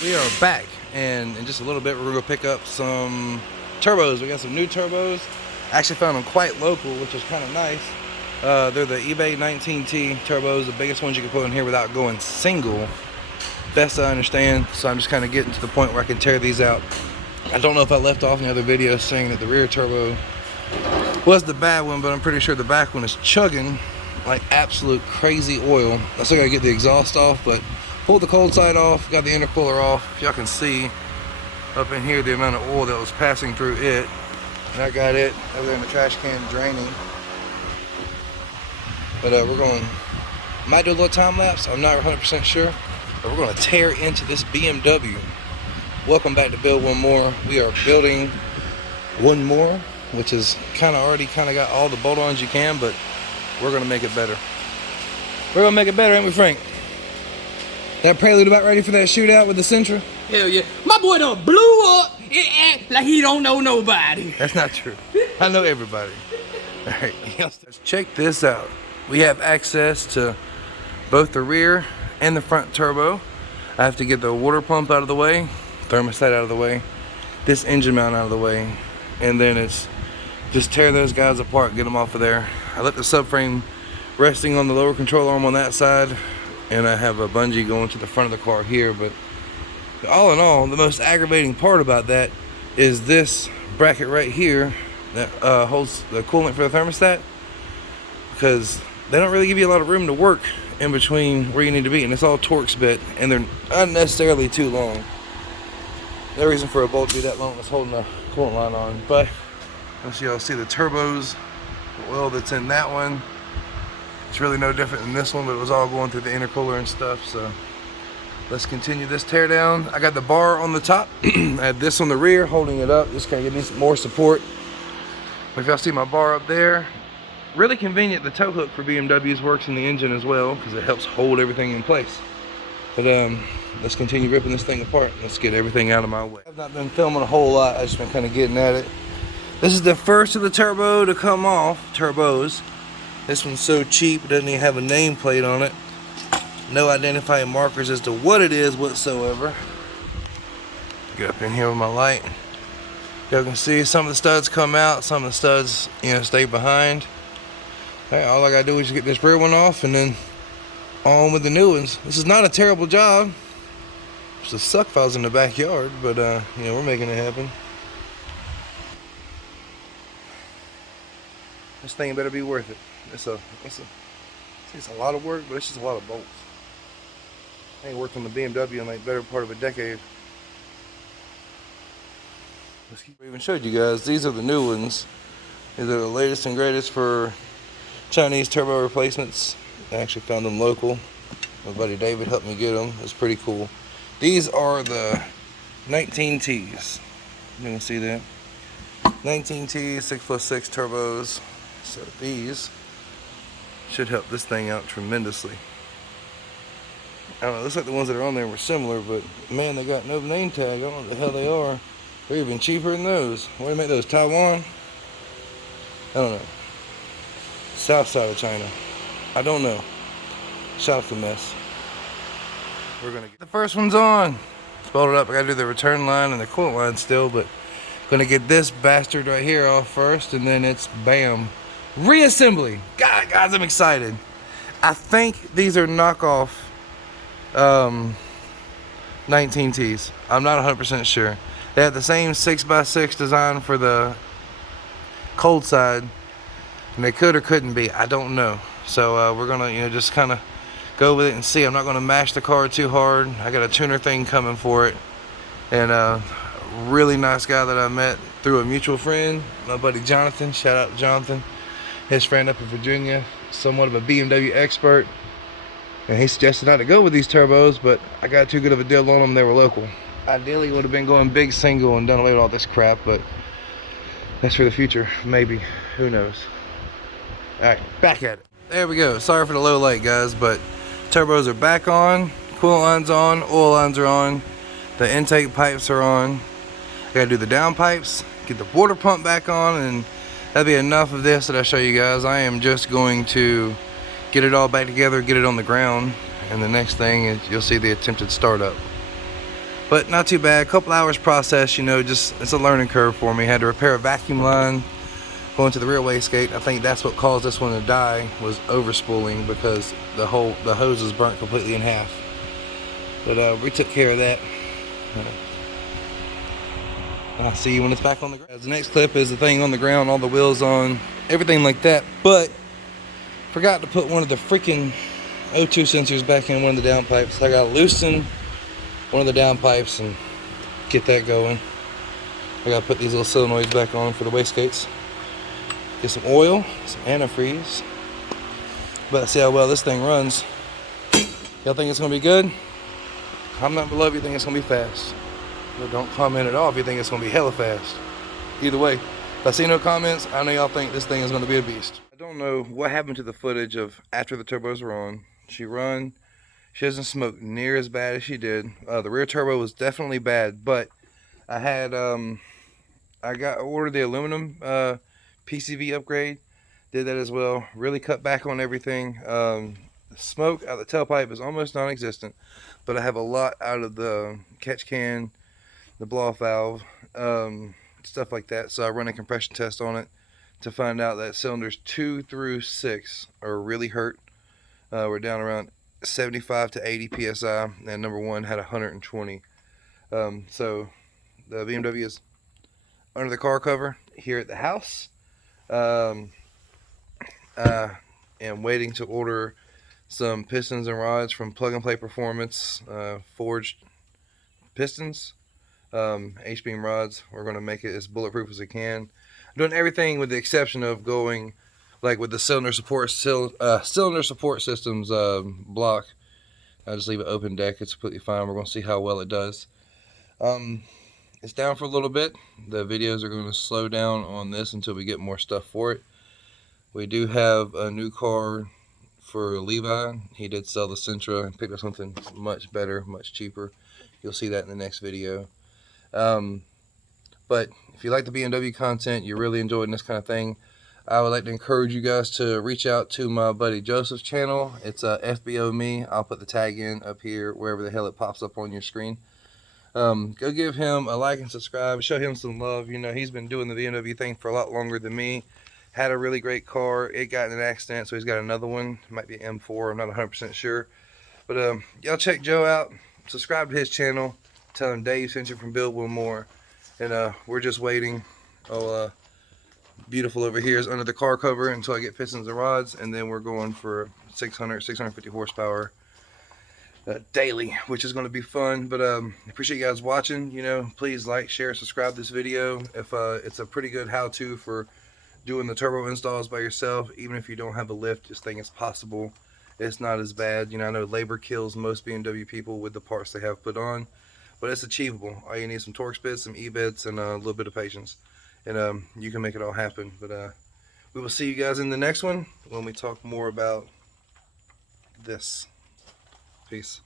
We are back, and in just a little bit we're gonna go pick up some turbos. We got some new turbos. I actually found them quite local, which is kind of nice. They're the eBay 19T turbos, the biggest ones you can put in here without going single. Best I understand, so I'm just kind of getting to the point where I can tear these out. I don't know if I left off in the other video saying that the rear turbo was the bad one, but I'm pretty sure the back one is chugging like absolute crazy oil. I still gotta get the exhaust off, but pulled the cold side off, got the intercooler off. If y'all can see up in here the amount of oil that was passing through it. And I got it over there in the trash can draining. But we're going, might do a little time lapse, I'm not 100% sure. But we're gonna tear into this BMW. Welcome back to Build One More. We are building one more, which is already got all the bolt-ons you can, but we're gonna make it better. We're gonna make it better, ain't we, Frank? That Prelude about ready for that shootout with the Sentra? Hell yeah. My boy done blew up like he don't know nobody. That's not true. I know everybody. Alright, let's check this out. We have access to both the rear and the front turbo. I have to get the water pump out of the way, thermostat out of the way, this engine mount out of the way, and then it's just tear those guys apart, get them off of there. I let the subframe resting on the lower control arm on that side, and I have a bungee going to the front of the car here. But all in all, the most aggravating part about that is this bracket right here that holds the coolant for the thermostat, because they don't really give you a lot of room to work in between where you need to be, and it's all Torx bit, and they're unnecessarily too long. No reason for a bolt to be that long that's holding the coolant line on. But once y'all see the turbos, the oil that's in that one, it's really no different than this one, but it was all going through the intercooler and stuff. So let's continue this tear down. I got the bar on the top, I had this on the rear holding it up, just kind of give me some more support. If y'all see my bar up there, really convenient. The tow hook for BMWs works in the engine as well, because it helps hold everything in place. But let's continue ripping this thing apart. Let's get everything out of my way. I've not been filming a whole lot, I've just been kind of getting at it. This is the first of the turbo to come off, turbos. This one's so cheap, it doesn't even have a nameplate on it. No identifying markers as to what it is whatsoever. Get up in here with my light. Y'all can see some of the studs come out, some of the studs, stay behind. All right, all I gotta do is just get this rear one off and then on with the new ones. This is not a terrible job. It's a suck if I was in the backyard, but we're making it happen. This thing better be worth it. It's a lot of work, but it's just a lot of bolts. I ain't worked on the BMW in like better part of a decade. I even showed you guys, these are the new ones. These are the latest and greatest for Chinese turbo replacements. I actually found them local. My buddy David helped me get them. It's pretty cool. These are the 19Ts. You can see that. 19T 6+6 turbos. So these should help this thing out tremendously. I don't know, it looks like the ones that are on there were similar, but man, they got no name tag. I don't know what the hell they are. They're even cheaper than those. Why do they make those? Taiwan? I don't know. South side of China. I don't know. South's a mess. We're gonna get the first one's on. It's bolted up. I gotta do the return line and the coolant line still, but gonna get this bastard right here off first, and then it's bam. Reassembly. God, guys, I'm excited. I think these are knockoff 19Ts. I'm not 100% sure. They have the same 6x6 design for the cold side, and they could or couldn't be. I don't know. So we're gonna, just kind of go with it and see. I'm not gonna mash the car too hard. I got a tuner thing coming for it, and a really nice guy that I met through a mutual friend, my buddy Jonathan. Shout out to Jonathan. His friend up in Virginia, somewhat of a BMW expert, and he suggested not to go with these turbos, but I got too good of a deal on them. They were local. Ideally would have been going big single and done away with all this crap, but that's for the future, maybe. Who knows? Alright, back at it. There we go. Sorry for the low light, guys, but turbos are back on, coolant lines on, oil lines are on, the intake pipes are on. I gotta do the down pipes, get the water pump back on, and that'll be enough of this that I show you guys. I am just going to get it all back together, get it on the ground, and the next thing is you'll see the attempted startup. But not too bad. A couple hours process, you know, just it's a learning curve for me. Had to repair a vacuum line going to the rear wastegate. I think that's what caused this one to die, was overspooling, because the hose was burnt completely in half. But we took care of that. I'll see you when it's back on the ground. The next clip is the thing on the ground, all the wheels on, everything like that. But forgot to put one of the freaking O2 sensors back in one of the downpipes. I gotta loosen one of the downpipes and get that going. I gotta put these little solenoids back on for the wastegates. Get some oil, some antifreeze. But see how well this thing runs. Y'all think it's gonna be good? Comment below if you think it's gonna be fast. But don't comment at all if you think it's gonna be hella fast. Either way, if I see no comments, I know y'all think this thing is gonna be a beast. I don't know what happened to the footage of after the turbos were on. She doesn't smoke near as bad as she did. The rear turbo was definitely bad, but I had ordered the aluminum PCV upgrade. Did that as well. Really cut back on everything. The smoke out of the tailpipe is almost non-existent, but I have a lot out of the catch can, the blow-off valve, stuff like that. So I run a compression test on it to find out that cylinders 2 through 6 are really hurt. We're down around 75 to 80 psi, and number 1 had 120. So the BMW is under the car cover here at the house. And waiting to order some pistons and rods from Plug and Play Performance, forged pistons, H-beam rods. We're going to make it as bulletproof as we can. I'm doing everything with the exception of going like with the cylinder support systems block. I just leave it open deck. It's completely fine. We're going to see how well it does. It's down for a little bit. The videos are going to slow down on this until we get more stuff for it. We do have a new car for Levi. He did sell the Sentra and picked up something much better, much cheaper. You'll see that in the next video. But if you like the BMW content, you're really enjoying this kind of thing, I would like to encourage you guys to reach out to my buddy Joseph's channel. It's FBO Me. I'll put the tag in up here, wherever the hell it pops up on your screen. Go give him a like and subscribe. Show him some love. You know, he's been doing the BMW thing for a lot longer than me. Had a really great car. It got in an accident, so he's got another one. It might be an M4. I'm not 100% sure. But y'all check Joe out. Subscribe to his channel. Tell him Dave sent you from Build One More. And we're just waiting. Oh, beautiful over here is under the car cover until I get pistons and rods, and then we're going for 650 horsepower daily, which is going to be fun. But appreciate you guys watching. You know, please like, share, subscribe this video. If it's a pretty good how-to for doing the turbo installs by yourself. Even if you don't have a lift, this thing is possible. It's not as bad. You know, I know labor kills most BMW people with the parts they have put on, but it's achievable. All you need is some Torx bits, some E-bits, and a little bit of patience, and you can make it all happen. But we will see you guys in the next one when we talk more about this. Peace.